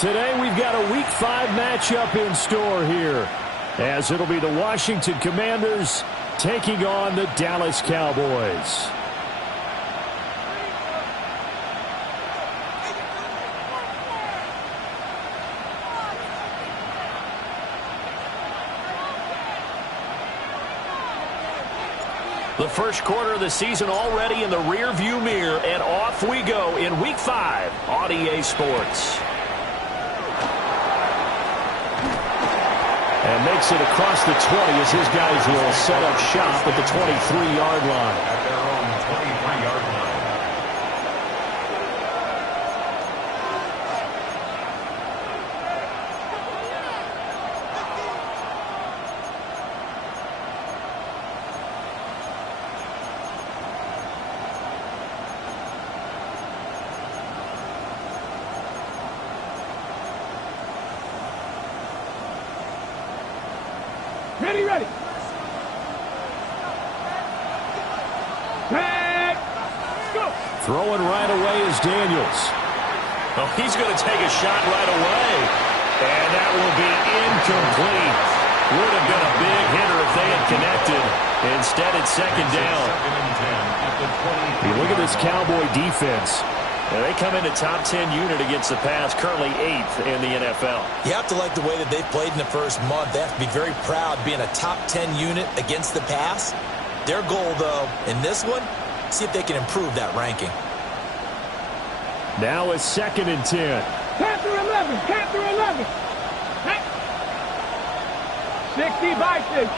Today we've got a Week 5 matchup in store here, as it'll be the Washington Commanders taking on the Dallas Cowboys. The first quarter of the season already in the rear-view mirror, and off we go in Week 5 on EA Sports. And makes it across the 20 as his guys will set up shop at the 23-yard line. At their own 23-yard line. Ready. Back. Go. Throwing right away is Daniels. Oh, he's going to take a shot right away. And that will be incomplete. Would have been a big hitter if they had connected. Instead, it's second down. You look at this Cowboy defense. And they come into top 10 unit against the pass, currently 8th in the NFL. You have to like the way that they've played in the first month. They have to be very proud being a top 10 unit against the pass. Their goal, though, in this one, see if they can improve that ranking. Now it's 2nd and 10. Panther 11. 60 by 6.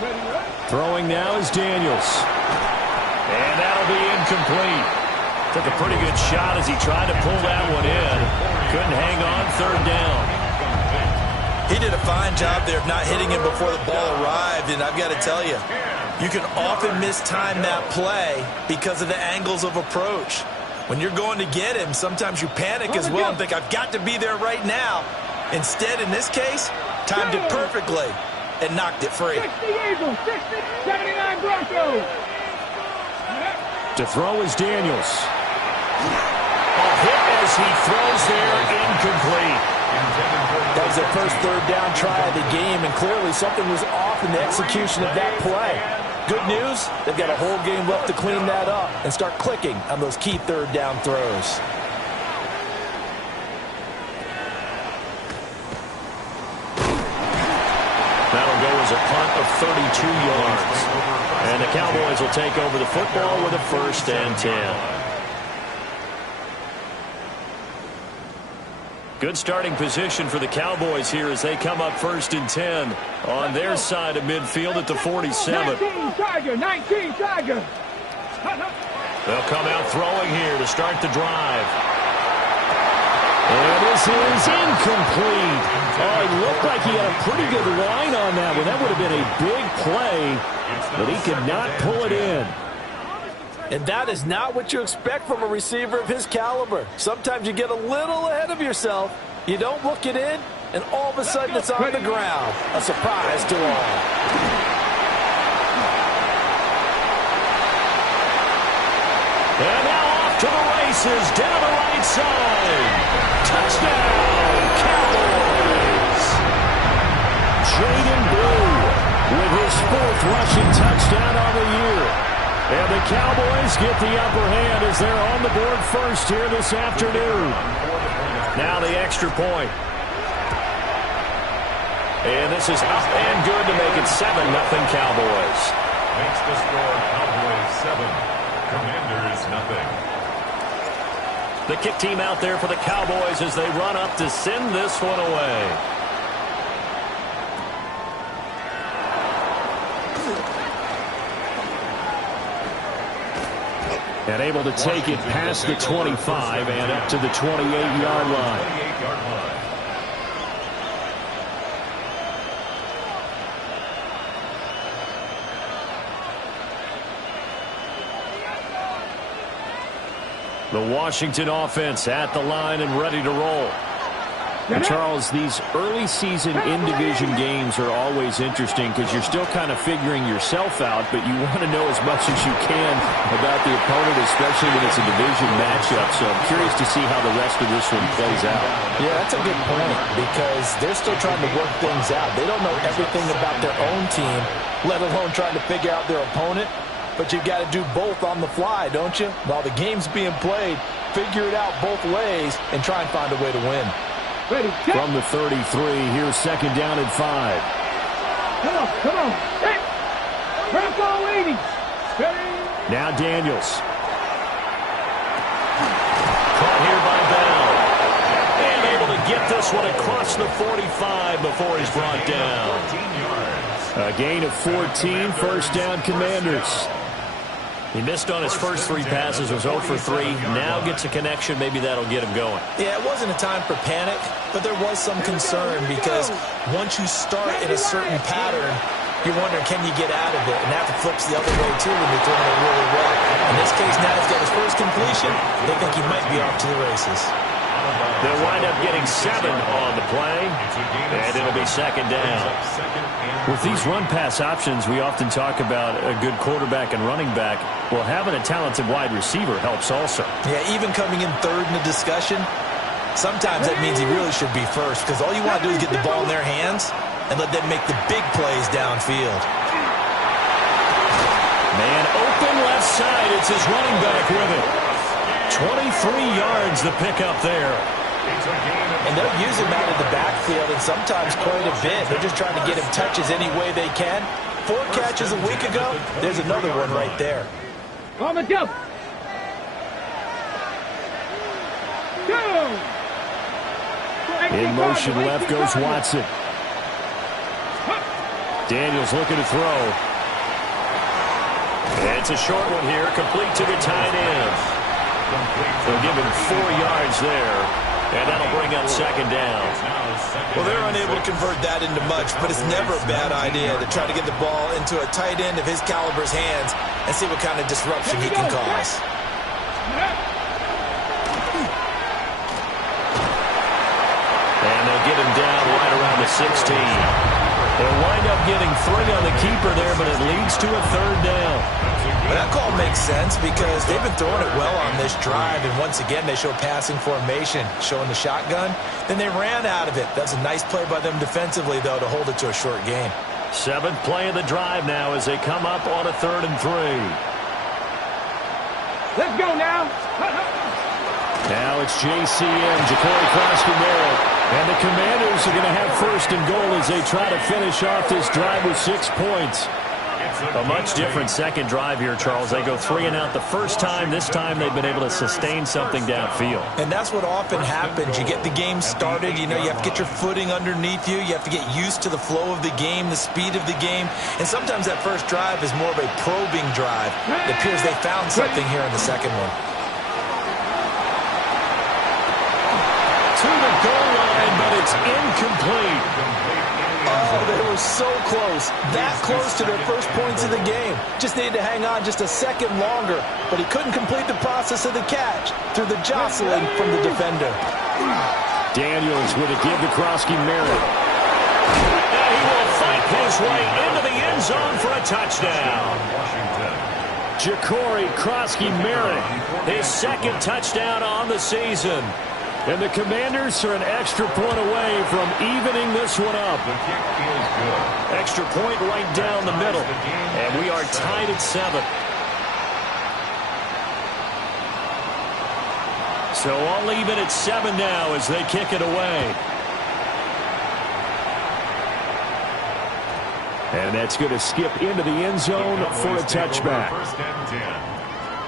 Ready. Throwing now is Daniels. And that'll be incomplete. Took a pretty good shot as he tried to pull that one in. Couldn't hang on, third down. He did a fine job there of not hitting him before the ball arrived, and I've got to tell you, you can often mistime that play because of the angles of approach. When you're going to get him, sometimes you panic as well and think, I've got to be there right now. Instead, in this case, timed it perfectly and knocked it free. 60 Eagles, 79 Broncos. To throw is Daniels. A hit as he throws there, incomplete. That was their first third down try of the game, and clearly something was off in the execution of that play. Good news, they've got a whole game left to clean that up and start clicking on those key third down throws. That'll go as a punt of 32 yards. And the Cowboys will take over the football with a 1st and 10. Good starting position for the Cowboys here as they come up 1st and 10 on their side of midfield at the 47. 19 Tiger. They'll come out throwing here to start the drive. And this is incomplete. Oh, it looked like he had a pretty good line on that one. That would have been a big play, but he could not pull it in. And that is not what you expect from a receiver of his caliber. Sometimes you get a little ahead of yourself. You don't look it in, and all of a sudden it's on the ground. A surprise to all. And now off to the races down the right side. Touchdown, Cowboys! Jaden Blue with his 4th rushing touchdown on the year. And the Cowboys get the upper hand as they're on the board first here this afternoon. Now the extra point. And this is up and good to make it 7-0 Cowboys. Makes the score Cowboys 7, Commanders nothing. The kick team out there for the Cowboys as they run up to send this one away. And able to take it past the 25 and up to the 28-yard line. The Washington offense at the line and ready to roll. And Charles, these early season in-division games are always interesting because you're still kind of figuring yourself out, but you want to know as much as you can about the opponent, especially when it's a division matchup. So I'm curious to see how the rest of this one plays out. Yeah, that's a good point because they're still trying to work things out. They don't know everything about their own team, let alone trying to figure out their opponent. But you've got to do both on the fly, don't you? While the game's being played, figure it out both ways and try and find a way to win. Ready, From the 33, here's second down and 5. come on. Hey. Bronco leading. Ready. Now Daniels. Caught here by Bell. And able to get this one across the 45 before he's brought down. 14 yards. A gain of 14, first down Commanders. He missed on his first 3 passes, was 0 for 3. Now gets a connection. Maybe that'll get him going. Yeah, it wasn't a time for panic, but there was some concern because once you start in a certain pattern, you're wondering, can you get out of it? And that flips the other way, too, when you're throwing it really well. In this case, now he's got his first completion. They think he might be off to the races. They'll wind up getting 7 on the play, and it'll be second down. With these run-pass options, we often talk about a good quarterback and running back. Well, having a talented wide receiver helps also. Yeah, even coming in third in the discussion, sometimes that means he really should be first because all you want to do is get the ball in their hands and let them make the big plays downfield. Man open left side. It's his running back with it. 23 yards the pickup there. And they'll use him out of the backfield and sometimes quite a bit. They're just trying to get him touches any way they can. 4 catches a week ago. There's another one right there. On the jump. Go. In motion left goes Watson. Daniels looking to throw. It's a short one here, complete to the tight end. They'll give him 4 yards there, and that'll bring up second down. Well, they're unable to convert that into much, but it's never a bad idea to try to get the ball into a tight end of his caliber's hands and see what kind of disruption he can cause. And they'll get him down right around the 16. They'll wind up getting 3 on the keeper there, but it leads to a third down. Well, that call makes sense because they've been throwing it well on this drive, and once again they show passing formation, showing the shotgun. Then they ran out of it. That's a nice play by them defensively, though, to hold it to a short gain. 7th play of the drive now as they come up on a 3rd and 3. Let's go now. Now it's JCM, Jacory Crosby-Merritt. And the Commanders are going to have 1st and goal as they try to finish off this drive with 6 points. A much different second drive here, Charles. They go 3 and out the first time. This time they've been able to sustain something downfield. And that's what often happens. You get the game started. You know, you have to get your footing underneath you. You have to get used to the flow of the game, the speed of the game. And sometimes that first drive is more of a probing drive. It appears they found something here in the second one. To the goal line, but it's incomplete. Oh, they were so close. That close to their first points of the game. Just needed to hang on just a second longer, but he couldn't complete the process of the catch through the jostling from the defender. Daniels with a give to Crosby-Merritt. And he will fight his way into the end zone for a touchdown. Jacory Crosby-Merritt, His 2nd touchdown on the season. and the Commanders are an extra point away from evening this one up. The kick is good. Extra point right down the middle, and we are tied at 7. So all even at 7 now as they kick it away. And that's going to skip into the end zone for a touchback. 1st and 10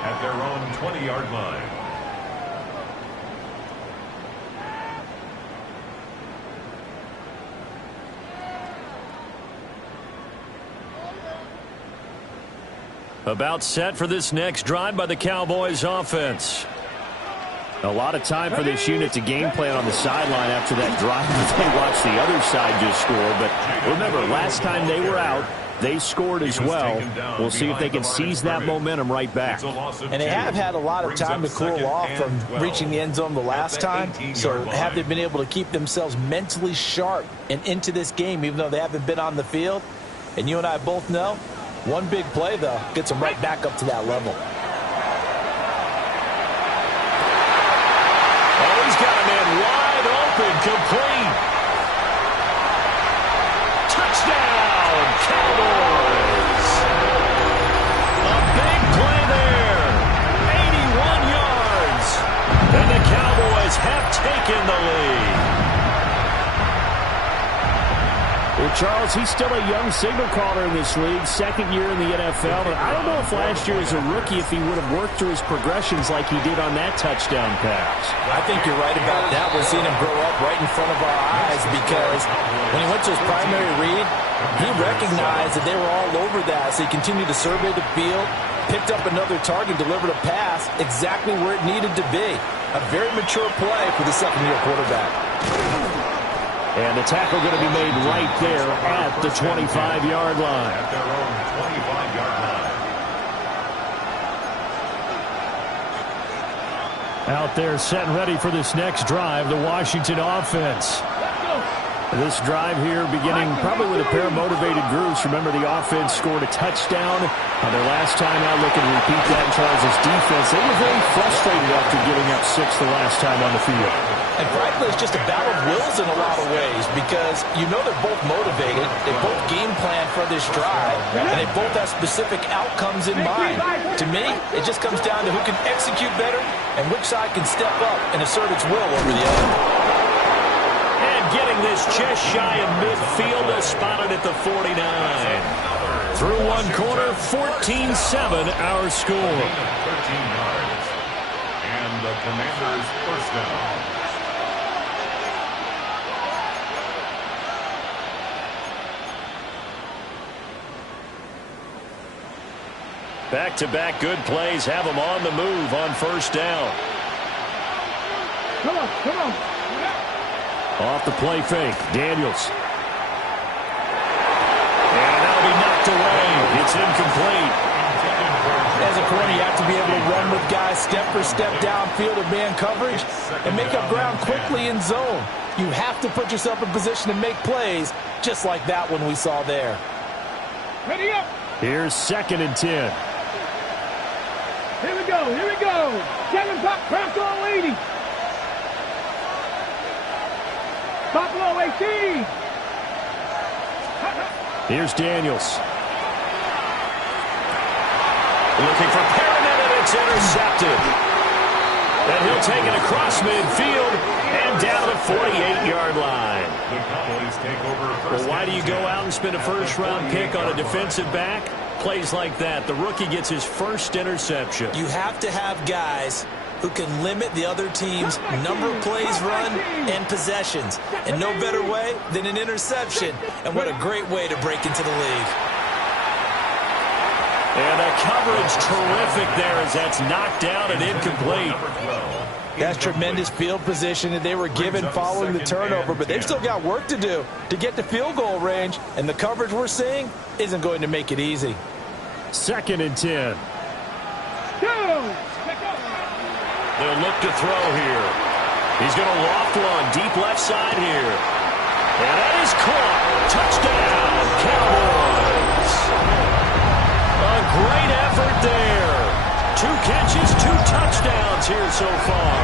at their own 20-yard line. About set for this next drive by the Cowboys offense. A lot of time for this unit to game plan on the sideline after that drive. They watched the other side just score. But remember, last time they were out, They scored as well. We'll see if they can seize that momentum right back. And they have had a lot of time to cool off from reaching the end zone the last time. So have they been able to keep themselves mentally sharp and into this game, even though they haven't been on the field? And you and I both know, one big play, though, gets them right back up to that level. Oh, he's got a man wide open, complete. Touchdown, Cowboys. A big play there. 81 yards. And the Cowboys have taken the lead. Well, Charles, he's still a young signal caller in this league, second year in the NFL. And I don't know if last year as a rookie if he would have worked through his progressions like he did on that touchdown pass. I think you're right about that. We're seeing him grow up right in front of our eyes because when he went to his primary read, he recognized that they were all over that. So he continued to survey the field, picked up another target, delivered a pass exactly where it needed to be. A very mature play for the second-year quarterback. And the tackle going to be made right there at the 25-yard line. At their own 25-yard line. Out there set and ready for this next drive, the Washington offense. This drive here beginning probably with a pair of motivated groups. Remember, the offense scored a touchdown on their last time out. Looking to repeat that in Charles' defense. They were very frustrated after giving up 6 the last time on the field. And frankly, it's just a battle of wills in a lot of ways because you know they're both motivated. They both game plan for this drive, and they both have specific outcomes in mind. To me, it just comes down to who can execute better and which side can step up and assert its will over the other. And getting this just shy of midfield, is spotted at the 49. Through one quarter, 14-7 our score. 13 yards. And the Commanders' first down. Back-to-back good plays have them on the move on first down. Come on, come on. Off the play fake, Daniels. And that'll be knocked away. It's incomplete. As a corner, you have to be able to run with guys step for step downfield in man coverage and make up ground quickly in zone. You have to put yourself in position to make plays just like that one we saw there. Ready up. Here's 2nd and 10. Here we go, here we go. Kevin Pop, Bronco 80. Buffalo 18. Here's Daniels. Looking for Perriman, and it's intercepted. And he'll take it across midfield and down to the 48-yard line. The Cowboys take over first. Well, why do you go out and spend a first-round pick on a defensive back? Plays like that. The rookie gets his first interception. You have to have guys who can limit the other team's number of plays run and possessions. And no better way than an interception. And what a great way to break into the league. And the coverage terrific there as that's knocked down and incomplete. That's tremendous field position that they were given following the turnover, but they've still got work to do to get to field goal range, and the coverage we're seeing isn't going to make it easy. 2nd and 10. They'll look to throw here. He's going to loft one deep left side here. And that is caught. Touchdown, Cowboys. A great effort there. 2 catches, 2 touchdowns here so far.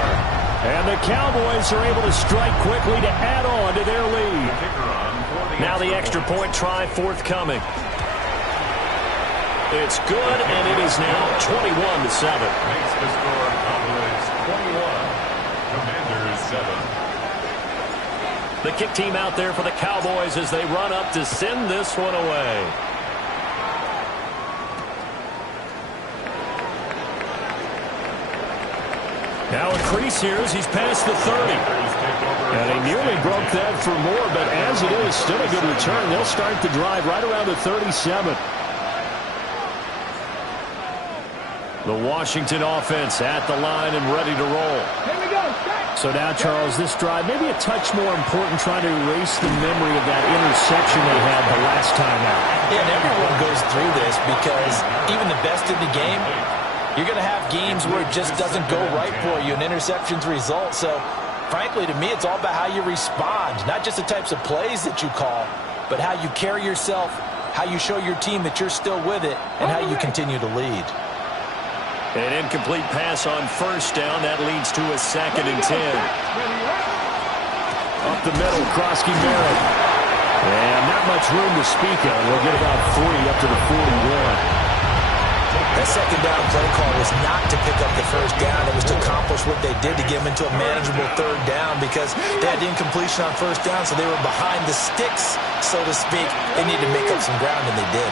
And the Cowboys are able to strike quickly to add on to their lead. Now the extra point try forthcoming. It's good, and it is now 21-7. Makes the score Cowboys 21, Commanders 7. The kick team out there for the Cowboys as they run up to send this one away. Now a crease here as he's past the 30. And he nearly broke that for more, but as it is, still a good return. They'll start the drive right around the 37. The Washington offense at the line and ready to roll. Here we go. So now, Charles, this drive maybe a touch more important, trying to erase the memory of that interception they had the last time out. Yeah, and everyone goes through this because even the best in the game, you're going to have games where it just doesn't go right for you, and interceptions result. So, frankly, to me, it's all about how you respond, not just the types of plays that you call, but how you carry yourself, how you show your team that you're still with it, and how you continue to lead. An incomplete pass on first down. That leads to a 2nd and 10. Up the middle, Krosky Merritt. And not much room to speak of. We'll get about 3 up to the 41. That second down play call was not to pick up the first down. It was to accomplish what they did to get them into a manageable 3rd down because they had incompletion on first down, so they were behind the sticks, so to speak. They needed to make up some ground, and they did.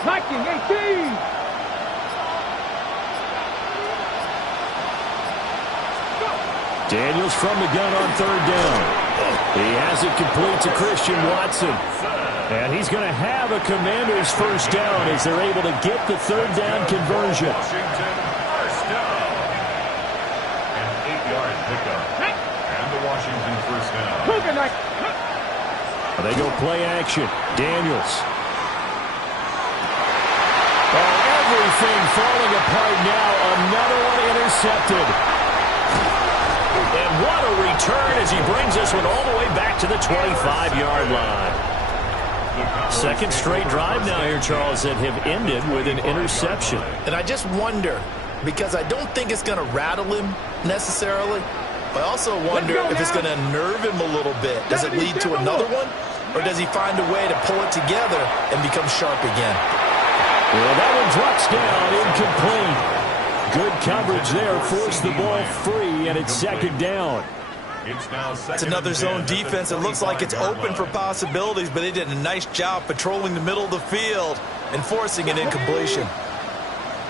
Viking 18. Daniels from the gun on 3rd down. He has it complete to Christian Watson. And he's going to have a Commanders first down as they're able to get the 3rd down conversion. Washington, first down. An 8-yard pickup. And the Washington first down. They go play action. Daniels. Oh, everything falling apart now. Another one intercepted. And what a return as he brings this one all the way back to the 25-yard line. 2nd straight drive now here, Charles, that have ended with an interception. And I just wonder, because I don't think it's going to rattle him necessarily, but I also wonder if it's going to nerve him a little bit. Does it lead to another one, or does he find a way to pull it together and become sharp again? Well, that one drops down, incomplete. Good coverage there, forced the ball free, and it's 2nd down. It's another zone defense. It looks like it's open for possibilities, but they did a nice job patrolling the middle of the field and forcing an incompletion.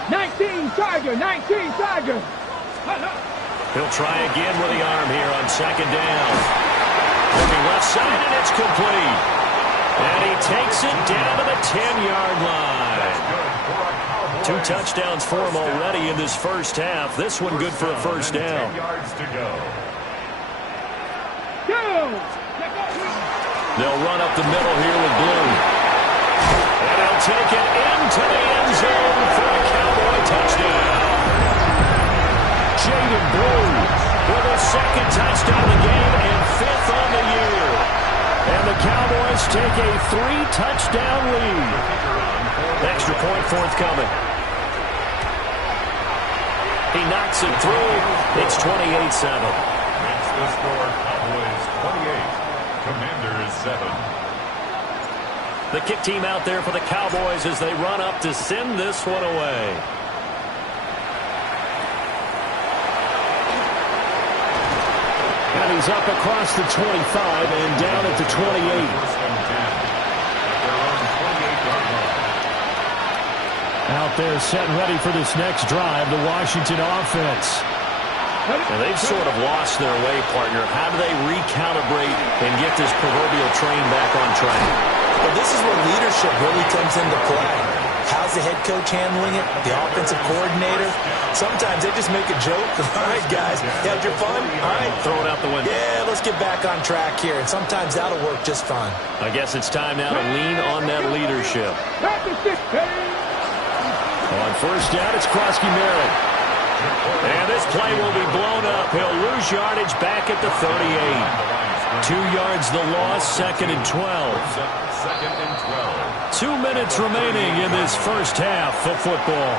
19 Tiger, 19 Tiger. He'll try again with the arm here on 2nd down. Looking left side, and it's complete. And he takes it down to the 10-yard line. 2 touchdowns for him already in this first half. This one good for a first down. 10 yards to go. They'll run up the middle here with Blue. And they'll take it into the end zone for a Cowboy touchdown. Jaden Blue with his 2nd touchdown of the game and 5th on the year. And the Cowboys take a 3-touchdown lead. Extra point forthcoming. He knocks it through. It's 28-7. Makes the score Cowboys 28, Commanders 7. The kick team out there for the Cowboys as they run up to send this one away. And he's up across the 25 and down at the 28. Out there set and ready for this next drive, the Washington offense. And they've sort of lost their way, partner. How do they recalibrate and get this proverbial train back on track? Well, this is where leadership really comes into play. How's the head coach handling it? The offensive coordinator? Sometimes they just make a joke. All right, guys, you had your fun? All right. Throw it out the window. Yeah, let's get back on track here. And sometimes that'll work just fine. I guess it's time now to lean on that leadership. On first down, it's Krosky Merritt. And this play will be blown up. He'll lose yardage back at the 38. 2 yards the loss, 2nd and 12. 2nd and 12. 2 minutes remaining in this first half of football.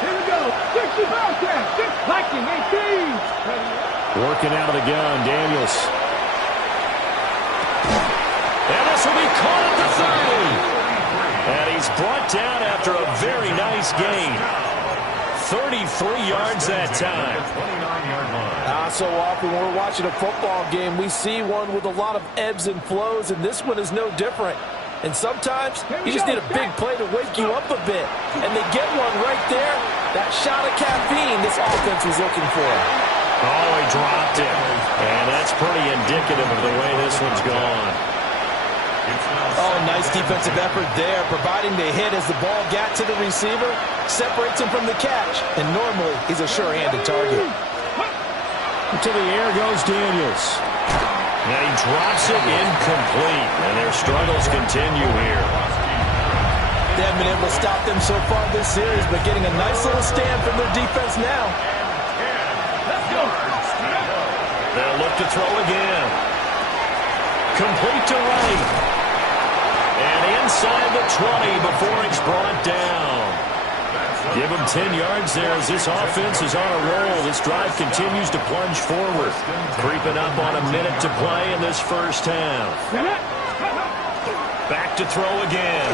Here we go. 65 10. Viking 18. Working out of the gun, Daniels. And this will be caught at the 30. And he's brought down after a very nice gain. 33 yards that time. So often when we're watching a football game, we see one with a lot of ebbs and flows, and this one is no different. And sometimes you just need a big play to wake you up a bit. And they get one right there, That shot of caffeine this offense was looking for. Oh, he dropped it. And that's pretty indicative of the way this one's gone. Oh, nice defensive effort there, providing the hit as the ball got to the receiver, separates him from the catch, and normally he's a sure-handed target. To the air goes Daniels. Now he drops it incomplete, and their struggles continue here. They haven't been able to stop them so far this series, but getting a nice little stand from their defense now. They'll look to throw again. Complete to right. And inside the 20 before it's brought down. Give him 10 yards there as this offense is on a roll. This drive continues to plunge forward. Creeping up on a minute to play in this first half. Back to throw again.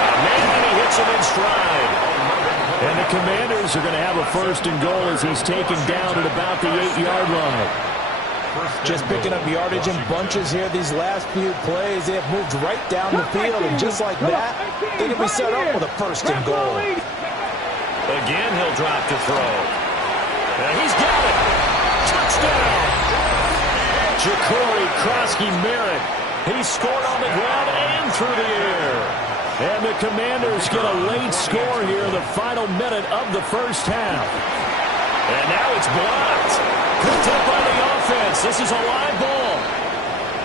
Man, he hits him in stride. And the Commanders are going to have a first and goal as he's taken down at about the 8-yard line. Just picking up yardage in bunches here these last few plays. They have moved right down the field, and just like that, they can be set up with a first and goal. Again, he'll drop to throw. And he's got it. Touchdown. Ja'Cory Krosky-Merritt. He scored on the ground and through the air. And the Commanders get a late score here in the final minute of the first half. And now it's blocked. Picked up by the offense. This is a live ball.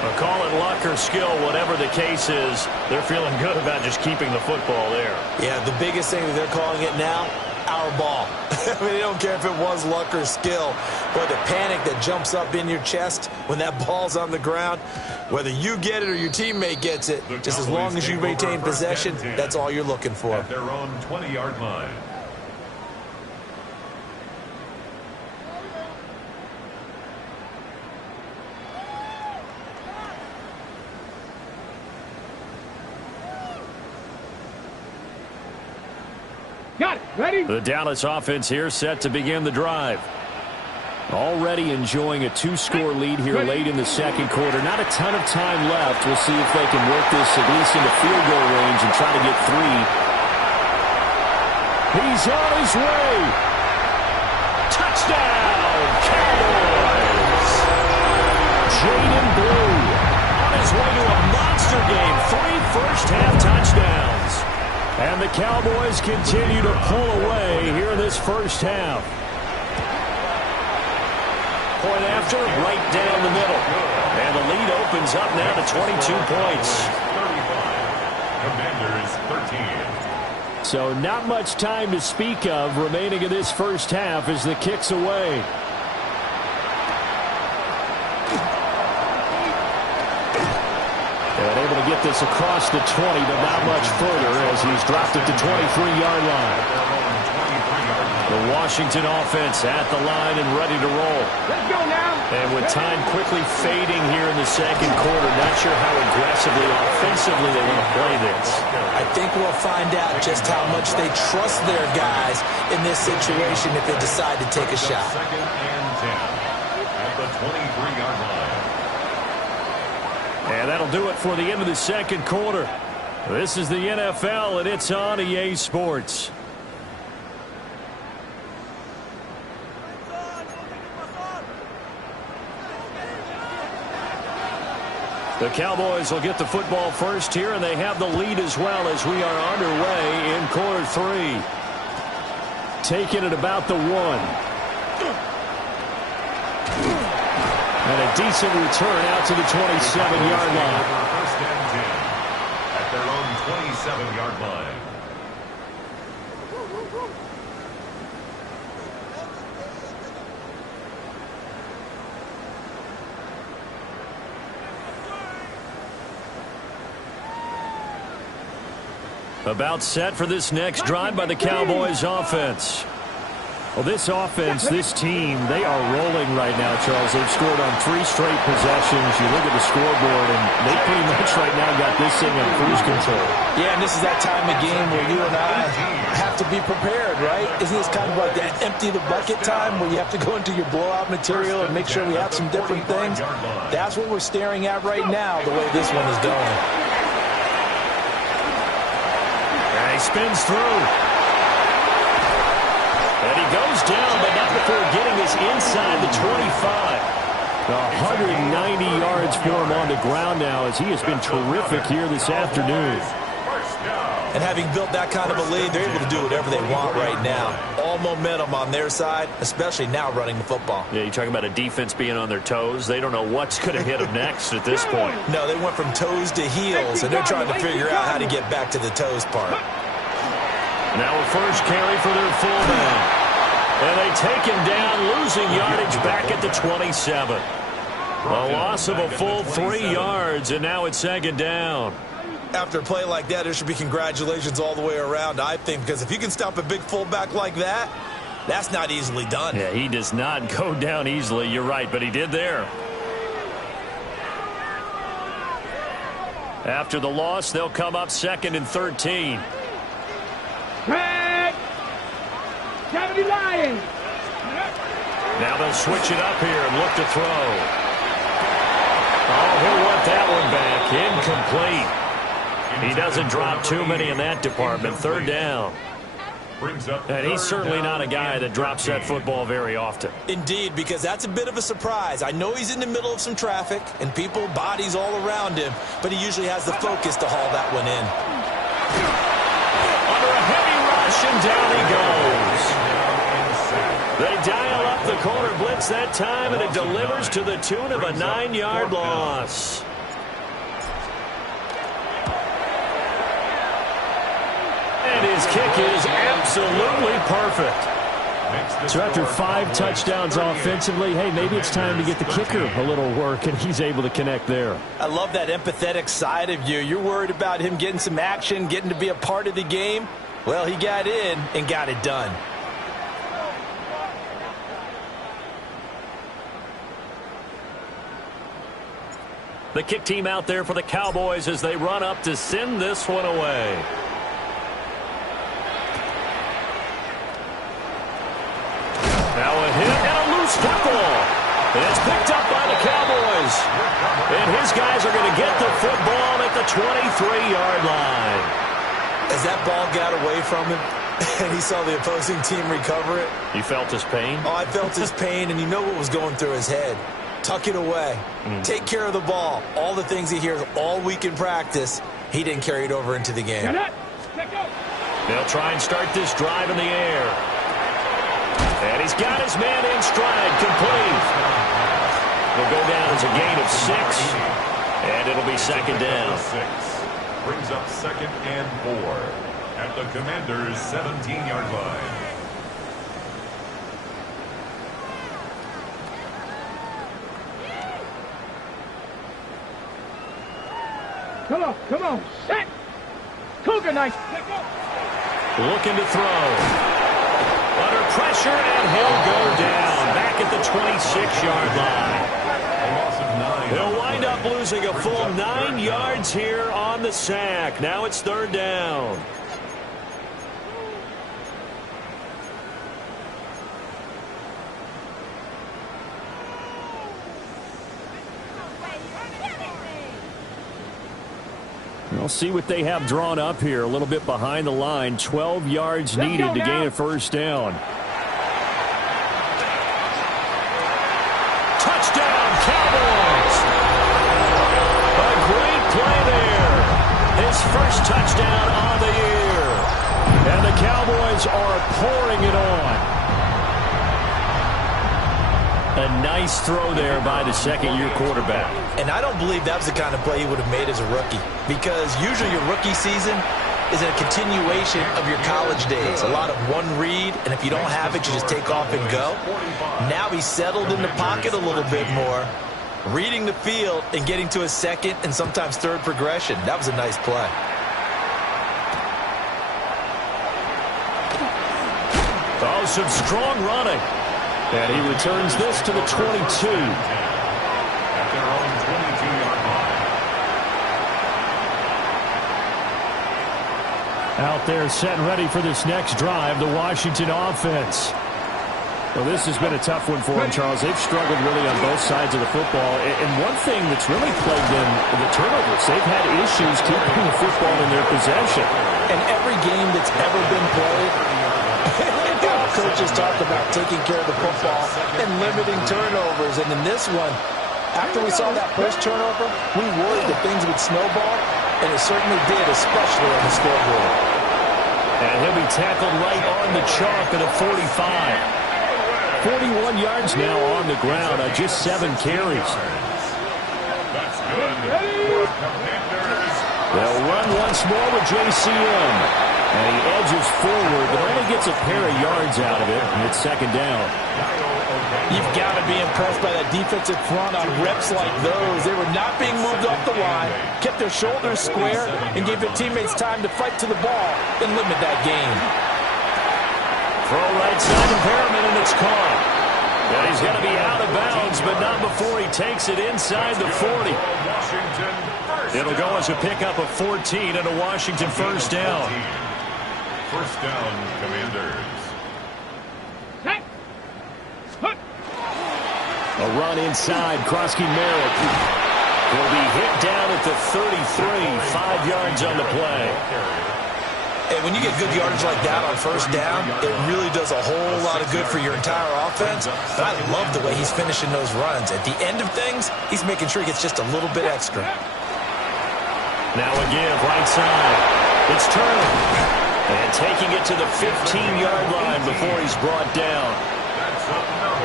But call it luck or skill, whatever the case is, they're feeling good about just keeping the football there. Yeah, the biggest thing that they're calling it now, our ball. I mean, they don't care if it was luck or skill. But the panic that jumps up in your chest when that ball's on the ground, whether you get it or your teammate gets it, just as long as you retain possession, that's all you're looking for. At their own 20-yard line. Got it. Ready? The Dallas offense here set to begin the drive. Already enjoying a 2-score lead here late in the second quarter. Not a ton of time left. We'll see if they can work this at least into field goal range and try to get 3. He's on his way. Touchdown, Cowboys. Jaden Blue on his way to a monster game. 3 first-half touchdowns. And the Cowboys continue to pull away here in this first half. Point after, right down the middle. And the lead opens up now to 22 points. 35. Commanders 13. So not much time to speak of remaining in this first half as the kick's away. And able to get this across the 20, but not much further as he's dropped it to 23-yard line. The Washington offense at the line and ready to roll. Let's go now. And with time quickly fading here in the second quarter, not sure how aggressively, offensively they want to play this. I think we'll find out just how much they trust their guys in this situation if they decide to take a shot. Second and 10 at the 23-yard line. And that'll do it for the end of the second quarter. This is the NFL, and it's on EA Sports. The Cowboys will get the football first here, and they have the lead as well as we are underway in quarter 3. Taking it about the 1. And a decent return out to the 27-yard line. First and 10 at their own 27-yard line. About set for this next drive by the Cowboys offense. Well, this offense, this team, they are rolling right now, Charles. They've scored on 3 straight possessions. You look at the scoreboard, and they pretty much right now got this thing on cruise control. Yeah, and this is that time of game where you and I have to be prepared, right? Isn't this kind of like that empty the bucket time where you have to go into your blowout material and make sure we have some different things? That's what we're staring at right now, the way this one is going. And he spins through. goes down, but not before getting us inside the 25. 190 yards for him on the ground now as he has been terrific here this afternoon. And having built that kind of a lead, they're able to do whatever they want right now. All momentum on their side, especially now running the football. Yeah, you're talking about a defense being on their toes. They don't know what's going to hit them next at this point. No, they went from toes to heels, and they're trying to figure out how to get back to the toes part. Now a first carry for their fullback. And they take him down, losing yardage back at the 27. A loss of a full 3 yards, and now it's second down. After a play like that, there should be congratulations all the way around, I think, because if you can stop a big fullback like that, that's not easily done. Yeah, he does not go down easily. You're right, but he did there. After the loss, they'll come up 2nd and 13. Cavity Lions. Now they'll switch it up here and look to throw. Oh, he'll want that one back. Incomplete. He doesn't drop too many in that department. 3rd down. And he's certainly not a guy that drops that football very often. Indeed, because that's a bit of a surprise. I know he's in the middle of some traffic and people, bodies all around him, but he usually has the focus to haul that one in. Under a heavy rush, and down he goes. They dial up the corner blitz that time, and it delivers to the tune of a 9-yard loss. And his kick is absolutely perfect. So after 5 touchdowns offensively, hey, maybe it's time to get the kicker a little work, and he's able to connect there. I love that empathetic side of you. You're worried about him getting some action, getting to be a part of the game. Well, he got in and got it done. The kick team out there for the Cowboys as they run up to send this one away. Now a hit and a loose football. And it's picked up by the Cowboys. And his guys are going to get the football at the 23-yard line. As that ball got away from him and he saw the opposing team recover it. You felt his pain? Oh, I felt his pain, and you know what was going through his head. Tuck it away. Take care of the ball. All the things he hears all week in practice, he didn't carry it over into the game. They'll try and start this drive in the air. And he's got his man in stride, complete. Will go down as a gain of 6, and it'll be second down. 6 brings up 2nd and 4 at the Commanders' 17-yard line. Come on, set. Cougar nice. Looking to throw. Under pressure, and he'll go down. Back at the 26-yard line. A loss of 9. They'll wind up losing a full 9 yards here on the sack. Now it's 3rd down. We'll see what they have drawn up here. A little bit behind the line. 12 yards needed to gain a first down. Touchdown, Cowboys! A great play there. His first touchdown on the year. And the Cowboys are pouring it on. A nice throw there by the second-year quarterback. And I don't believe that was the kind of play he would have made as a rookie, because usually your rookie season is a continuation of your college days. A lot of one read, and if you don't have it, you just take off and go. Now he's settled in the pocket a little bit more, reading the field and getting to a second and sometimes third progression. That was a nice play. Oh, some strong running. And he returns this to the 22. At their own 22-yard line. Out there set and ready for this next drive, the Washington offense. Well, this has been a tough one for them, Charles. They've struggled really on both sides of the football. And one thing that's really plagued them, the turnovers. They've had issues keeping the football in their possession. And every game that's ever been played, coaches talk about taking care of the football and limiting turnovers. And in this one, after we saw that first turnover, we worried that things would snowball, and it certainly did, especially on the scoreboard. And he'll be tackled right on the chalk at a 45. 41 yards now on the ground on just 7 carries. That's good. They'll run once more with JCM. And he edges forward, but only gets a pair of yards out of it. And it's second down. You've got to be impressed by that defensive front on reps like those. They were not being moved off the line, kept their shoulders square, and gave their teammates time to fight to the ball and limit that gain. Throw right side impairment, and it's caught. And he's going to be out of bounds, but not before he takes it inside the 40. It'll go as a pickup of 14 and a Washington first down. First down, Commanders. A run inside. Krosky Merritt will be hit down at the 33. 5 yards on the play. And when you get good yardage like that on first down, it really does a whole lot of good for your entire offense. But I love the way he's finishing those runs. At the end of things, he's making sure he gets just a little bit extra. Now a give, right side. It's turned. And taking it to the 15-yard line before he's brought down.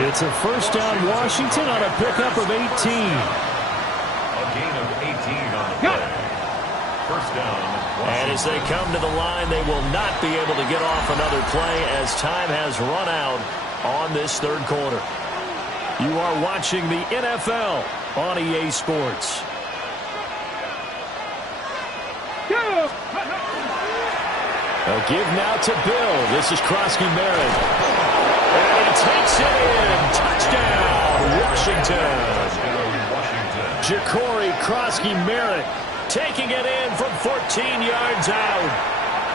It's a first down Washington on a pickup of 18. A gain of 18 on the play. First down. And as they come to the line, they will not be able to get off another play as time has run out on this third quarter. You are watching the NFL on EA Sports. A give now to Bill. This is Krosky Merritt. And he takes it in. Touchdown, Washington. Ja'Cory Krosky Merritt taking it in from 14 yards out.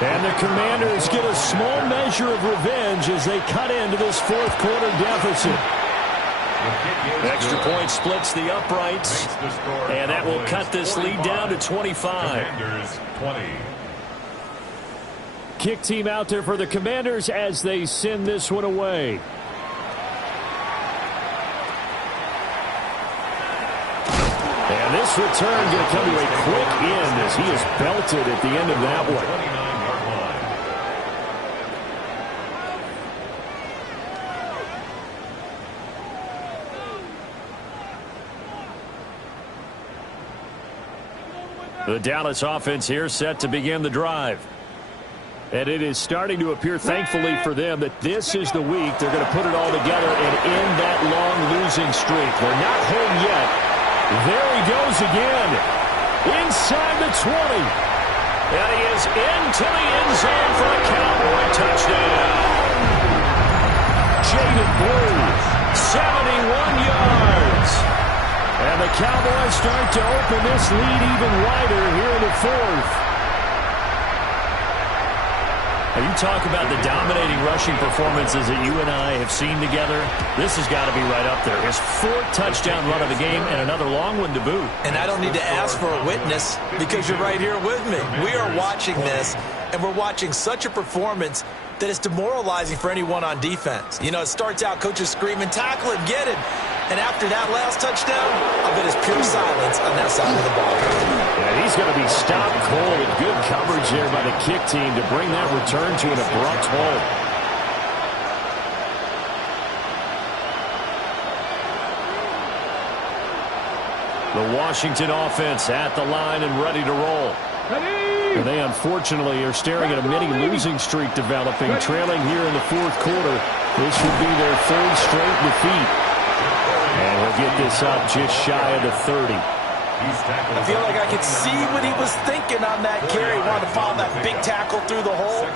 And the Commanders get a small measure of revenge as they cut into this fourth quarter deficit. Extra point splits the uprights, and that will cut this lead down to 25. Commanders 20. Kick team out there for the Commanders as they send this one away. And this return going to come to a quick end as he is belted at the end of that one. 29-yard line. The Dallas offense here set to begin the drive. And it is starting to appear, thankfully for them, that this is the week they're going to put it all together and end that long losing streak. They're not home yet. There he goes again. Inside the 20. And he is into the end zone for a Cowboy touchdown. Jaden Blue, 71 yards. And the Cowboys start to open this lead even wider here in the fourth. You talk about the dominating rushing performances that you and I have seen together. This has got to be right up there. His fourth touchdown run of the game and another long one to boot. And I don't need to ask for a witness because you're right here with me. We are watching this, and we're watching such a performance that is demoralizing for anyone on defense. You know, it starts out coaches screaming, tackle him, get it. And after that last touchdown, I bet it's pure silence on that side of the ball. And he's going to be stopped cold. Good coverage there by the kick team to bring that return to an abrupt halt. The Washington offense at the line and ready to roll. And they unfortunately are staring at a mini losing streak developing, trailing here in the fourth quarter. This would be their third straight defeat. And he'll get this up just shy of the 30. I feel like I could see what he was thinking on that carry. Wanted to follow that big tackle through the hole.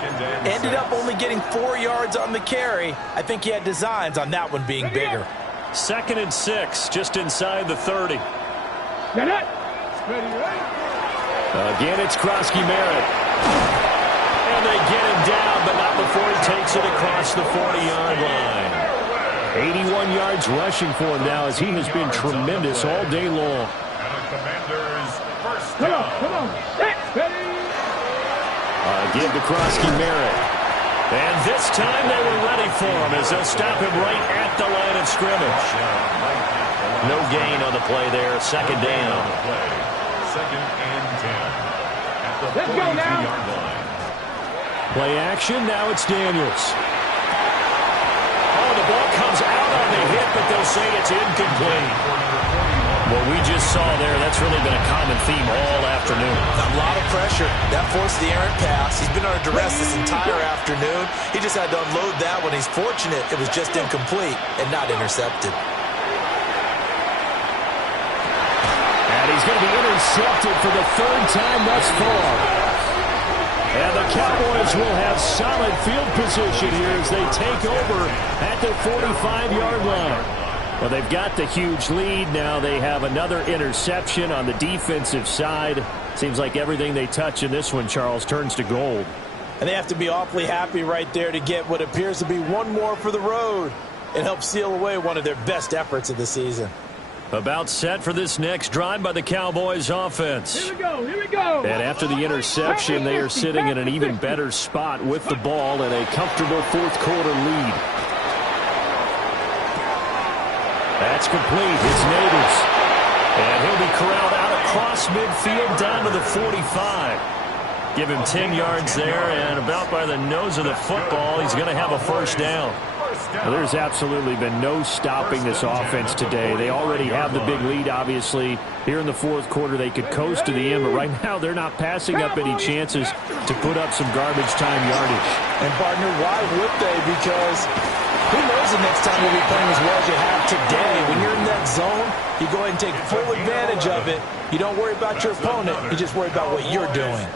Ended up only getting 4 yards on the carry. I think he had designs on that one being bigger. 2nd and 6, just inside the 30. Again, it's Krosky Merritt. And they get him down, but not before he takes it across the 40-yard line. 81 yards rushing for him now as he has been tremendous all day long. Commanders first Come down. on. Ready? Give to Krosky Merritt. And this time they were ready for him as they'll stop him right at the line of scrimmage. No gain on the play there. Second down. Second and 10. At the Let's go now. 42-yard line. Play action. Now it's Daniels. Oh, the ball comes out on the hit, but they'll say it's incomplete. What we just saw there, that's really been a common theme all afternoon. A lot of pressure. That forced the errant pass. He's been under duress this entire afternoon. He just had to unload that one. He's fortunate it was just incomplete and not intercepted. And he's going to be intercepted for the third time thus far. And the Cowboys will have solid field position here as they take over at the 45-yard line. Well, they've got the huge lead. Now they have another interception on the defensive side. Seems like everything they touch in this one, Charles, turns to gold. And they have to be awfully happy right there to get what appears to be one more for the road and help seal away one of their best efforts of the season. About set for this next drive by the Cowboys offense. Here we go, here we go. And after the interception, they are sitting in an even better spot with the ball and a comfortable fourth-quarter lead. That's complete. It's Natives. And he'll be corralled out across midfield down to the 45. Give him 10 yards there, and about by the nose of the football, he's going to have a first down. Well, there's absolutely been no stopping this offense today. They already have the big lead, obviously. Here in the fourth quarter, they could coast to the end, but right now they're not passing up any chances to put up some garbage time yardage. And, partner, why would they? Because who knows the next time you'll be playing as well as you have today. When you're in that zone, you go ahead and take full advantage of it. You don't worry about your opponent. You just worry about what you're doing.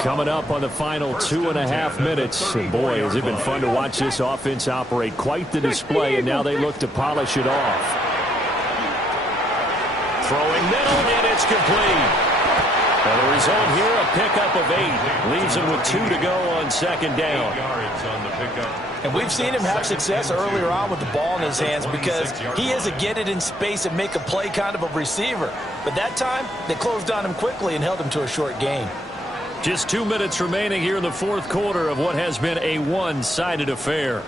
Coming up on the final 2.5 minutes. And boy, has it been fun to watch this offense operate. Quite the display, and now they look to polish it off. Throwing middle, and it's complete. And the result here, a pickup of 8. Leaves him with 2 to go on second down. 8 yards on the pickup. And we've seen him have success earlier on with the ball in his hands because he is a get it in space and make a play kind of a receiver. But that time, they closed on him quickly and held him to a short gain. Just 2 minutes remaining here in the fourth quarter of what has been a one-sided affair.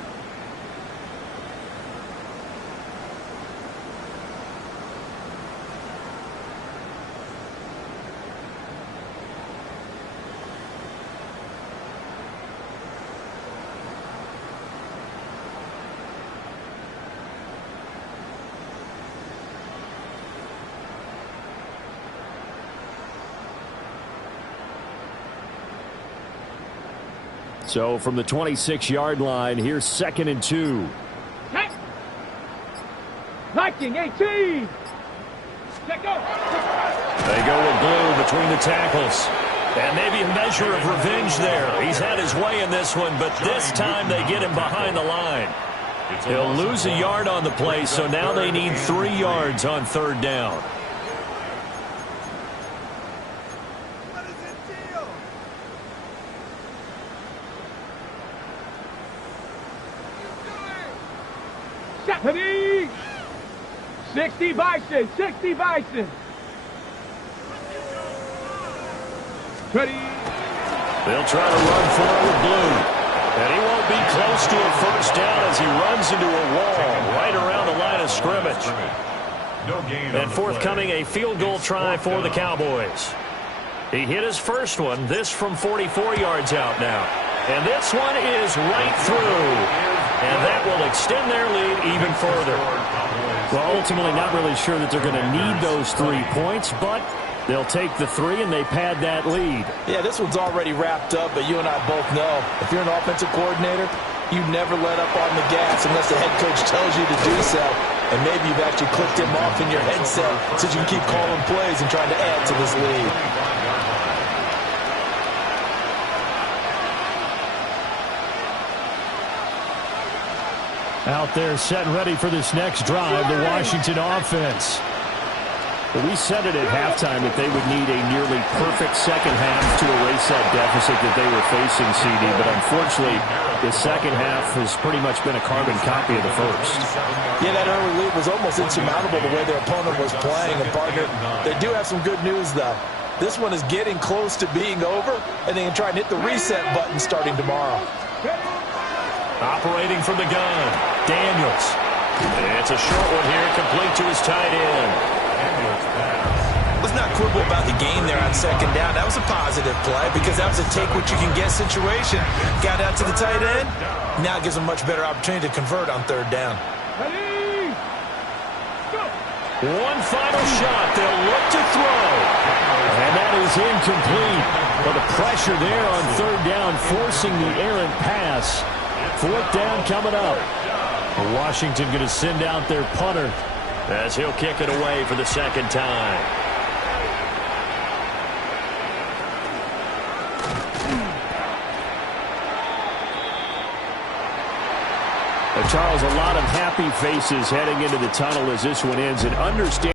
So from the 26-yard line, here's 2nd and 2. Viking 18. Check go. They go with Blue between the tackles. And maybe a measure of revenge there. He's had his way in this one, but this time they get him behind the line. He'll lose a yard on the play, so now they need 3 yards on third down. Ready? 60 Bison, 60 Bison. Ready? They'll try to run for it with Blue. And he won't be close to a first down as he runs into a wall right around the line of scrimmage. And forthcoming a field goal try for the Cowboys. He hit his first one, this from 44 yards out now. And this one is right through. And that will extend their lead even further. Well, ultimately not really sure that they're going to need those 3 points, but they'll take the 3 and they pad that lead. Yeah, this one's already wrapped up, but you and I both know if you're an offensive coordinator, you never let up on the gas unless the head coach tells you to do so. And maybe you've actually clicked him off in your headset so you can keep calling plays and trying to add to this lead. Out there set and ready for this next drive, the Washington offense. Well, we said it at halftime that they would need a nearly perfect second half to erase that deficit that they were facing, CD. But unfortunately, the second half has pretty much been a carbon copy of the first. Yeah, that early lead was almost insurmountable the way their opponent was playing. And, partner, they do have some good news, though. This one is getting close to being over, and they can try and hit the reset button starting tomorrow. Operating from the gun, Daniels. It's a short one here, complete to his tight end. Let's not quibble about the game there on second down. That was a positive play because that was a take-what-you-can-get situation. Got out to the tight end. Now it gives them a much better opportunity to convert on third down. One final shot. They'll look to throw. And that is incomplete. But the pressure there on third down, forcing the errant pass. Fourth down coming up. Washington going to send out their punter as he'll kick it away for the second time. Charles, a lot of happy faces heading into the tunnel as this one ends. And understand